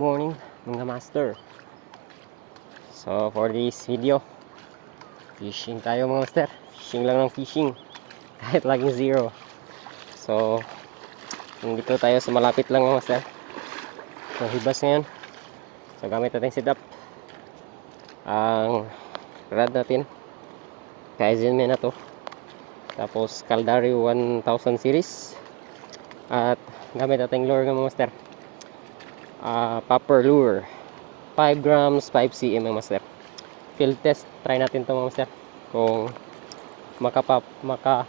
morning mga master. So for this video, fishing tayo mga master. Fishing lang ng fishing kahit laging zero. So nandito tayo sa malapit lang mga master. So hibas ngayon. So gamit natin setup ang rod natin Kaizenme na to, tapos Caldari 1000 series, at gamit natin lure mga master, popper lure 5 grams 5 cm mga master. Field test, try natin to mga master kung makapakagat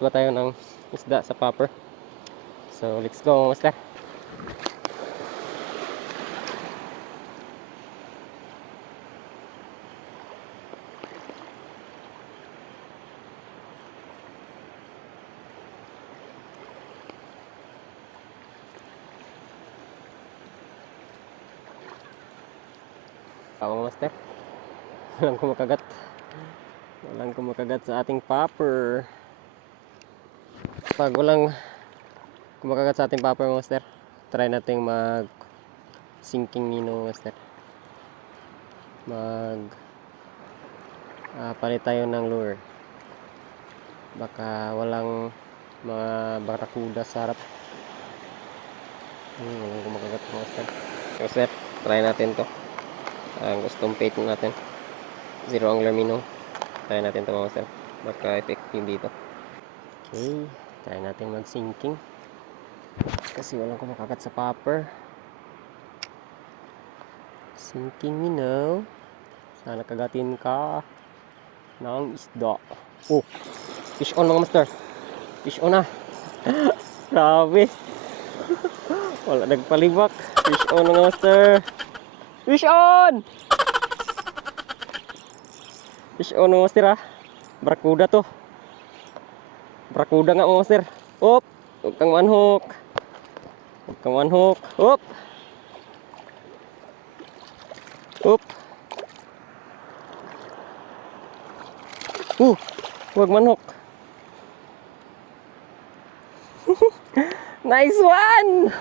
ba tayo ng isda sa popper. So let's go mga master. Mga master, walang kumakagat sa ating popper. Pag walang kumakagat sa ating popper mga master, try nating mag sinking nino master. Palit tayo ng lure, baka walang mga barakuda sa harap. Walang kumakagat mga master. Master, try natin to. Ang custom bait natin, zero angler minnow. Try natin ito mga master, baka effective dito. Okay, try natin mag sinking kasi walang kumakagat sa popper. Sinking minnow, sana kagatin ka ng isda. Oh, fish on mga master, fish on na. Grabe. Wala nagpalibak. Fish on mga master, fish on! Fish on mga master ha. Barakuda to. Barakuda nga mga master. Op! Huwag kang manhook. Huwag kang manhook. Op! Op! Huwag manhook. Nice one!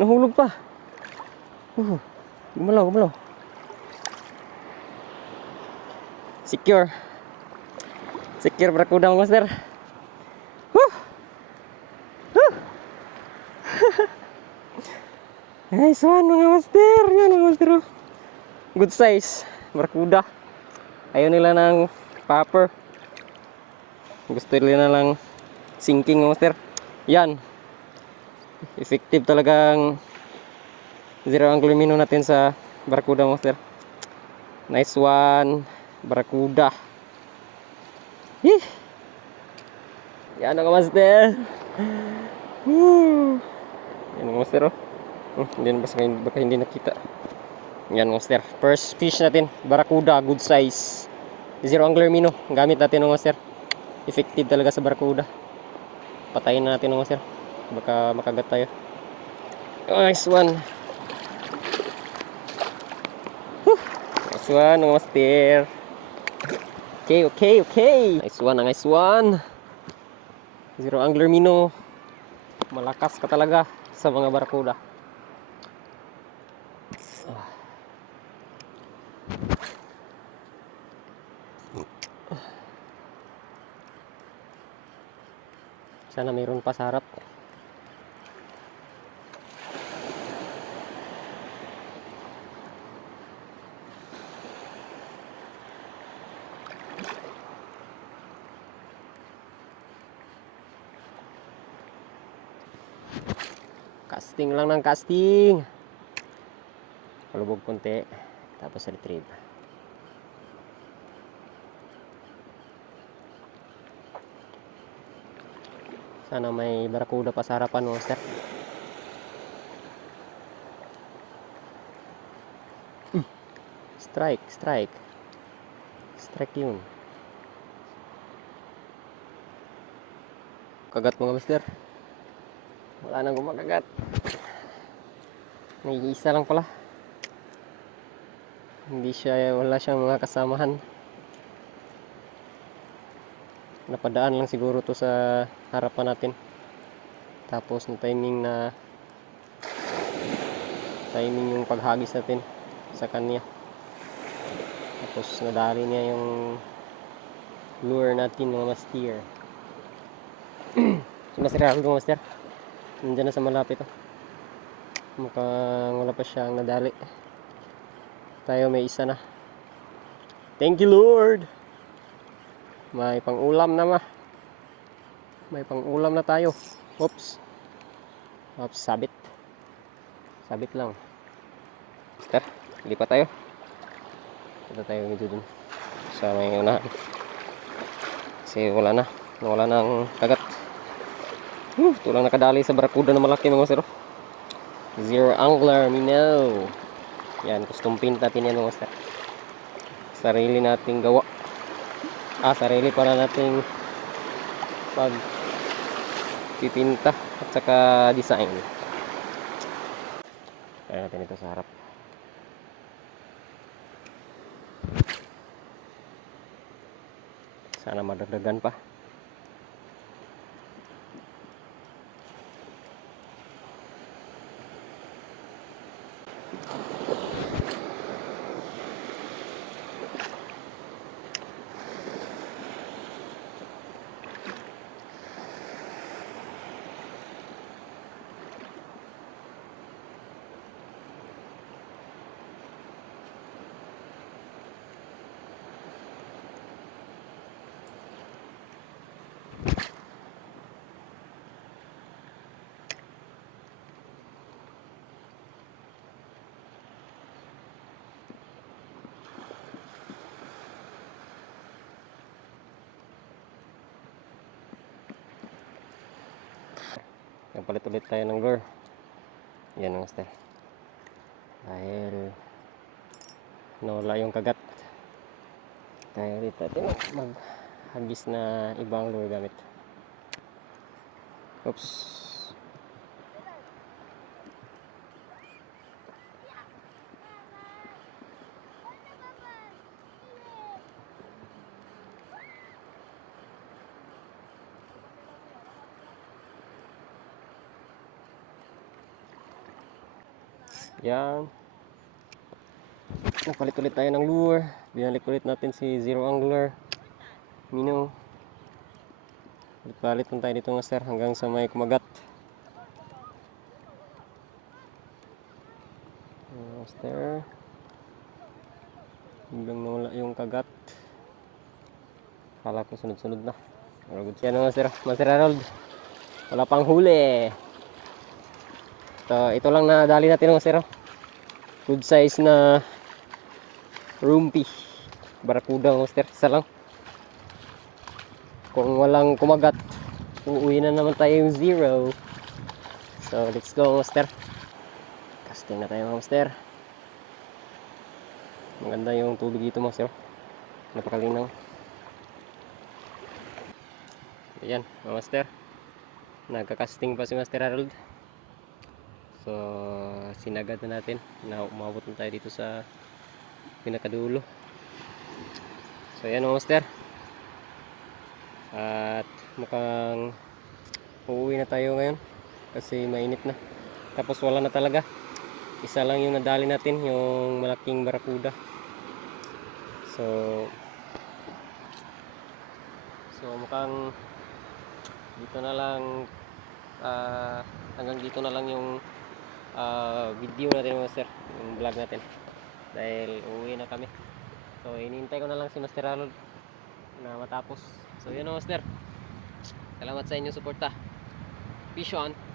Nahulog pa. Gumalaw. Secure barakuda mga master. Nice one mga master. Yan mga master. Good size barakuda. Ayaw nila ng popper, gusto nila lang sinking mga master. Yan, effective talagang zero angler minnow natin sa barakuda mga master. Nice one barakuda. Yan mga master. Yan mga master. Baka hindi nakita. Yan mga master, first fish natin, barakuda, good size, zero angler minnow gamit natin mga master. Effective talaga sa barakuda. Patayin na natin mga master, baka makagat tayo. Nice one. Nice one mga master. Okay. Nice one. Zero angler minnow. Malakas ka talaga sa mga barakuda. Sana mayroon pa sa harap. Casting lang ng casting. Palubog konti, tapos retrieve. Sana may barakuda pa sa harapan mo, sir. Strike yun. Kagat mga master. Wala nang gumagagat. May isa lang pala. Wala siyang mga kasamahan. Napadaan lang siguro to sa harapan natin. Tapos na timing yung paghagis natin sa kanya. Tapos nadali niya yung lure natin mga master. Si Master Harold mga master, nandiyan na sa malapit. Mukhang wala pa siyang nadali. Tayo may isa na. Thank you Lord. May pang-ulam na May pang-ulam na tayo. Oops. Sabit. Sabit lang. Master, lipat tayo. Ito tayo medyo dun sa may unahan. Kasi wala ng kagat. Ito lang nakadali sa barakuda na malaki mga master. Zero angler, minnow. Yan, custom paint natin yan mga master. Sarili nating gawa. Sarili para nating pipinta at saka design. Kaya natin ito sa harap. Sana madagdagan pa. Palit ulit tayo ng lure. Yan ang master. Dahil nawala yung kagat. Kaya ulit natin maghagis na ibang lure gamit. Oops. Yan. Palit ulit tayo ng lure. Binalik ulit natin si Zero Angler minnow. Palit tayo dito master hanggang sa may kumagat. Master. Hanggang nawala yung kagat. Kala ko sunod-sunod na. Yan master. Master Harold. Wala pang huli. Ito lang na dali natin master. Good size na rumpy. Barakuda master. Isa lang. Kung walang kumagat, uuwi na naman tayo yung zero. So let's go master. Casting na tayo master. Maganda yung tubig dito master. Napakalinaw. Ayan master. Nagka-casting pa si Master Harold. So sinagad na natin na umabot na tayo dito sa pinakadulo. So ayan master. At mukhang uuwi na tayo ngayon kasi mainit na. Tapos wala na talaga. Isa lang yung nadali natin, yung malaking barakuda. So mukhang dito na lang hanggang dito na lang yung video natin master, yung vlog natin dahil uuwi na kami. So hinihintay ko na lang si Master Harold na matapos. So yun master, salamat sa inyong suporta. Peace on.